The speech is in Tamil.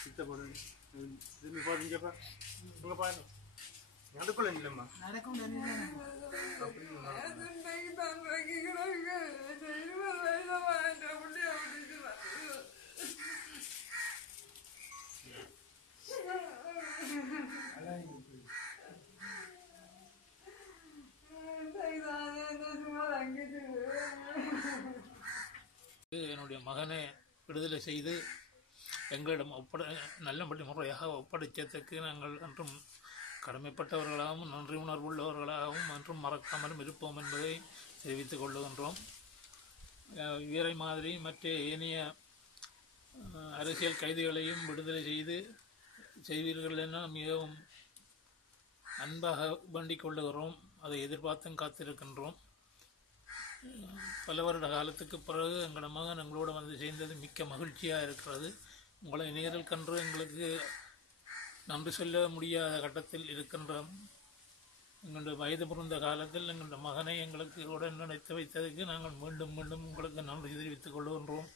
Kita boleh demi buat dia apa? Ngapain? Ada kulen di lemah. Ada kulen di lemah. என்னுடைய மகனை விடுதலை செய்து எங்களிடம் நல்லபடி முறையாக ஒப்படைத்ததற்கு நாங்கள் என்றும் கடமைப்பட்டவர்களாகவும் நன்றி உணர்வுள்ளவர்களாகவும் என்றும் மறக்காமலும் இருப்போம் என்பதை தெரிவித்துக் கொள்ளுகின்றோம். வீரை மாதிரி மற்ற ஏனைய அரசியல் கைதிகளையும் விடுதலை செய்வீர்கள் என மிகவும் அன்பாக வேண்டிக் கொள்ளுகிறோம். அதை எதிர்பார்த்தும் காத்திருக்கின்றோம். பல வருட காலத்துக்கு பிறகு எங்களோட மகன் எங்களோட வந்து சேர்ந்தது மிக்க மகிழ்ச்சியாக இருக்கிறது. உங்களை நேரில் கன்று எங்களுக்கு நன்றி சொல்ல முடியாத கட்டத்தில் இருக்கின்றோம். எங்களுடைய வயது புரிந்த காலத்தில் எங்களுடைய மகனை எங்களுக்கு உடன் நினைத்து வைத்ததுக்கு நாங்கள் மீண்டும் மீண்டும் உங்களுக்கு நன்றி தெரிவித்துக் கொள்கின்றோம்.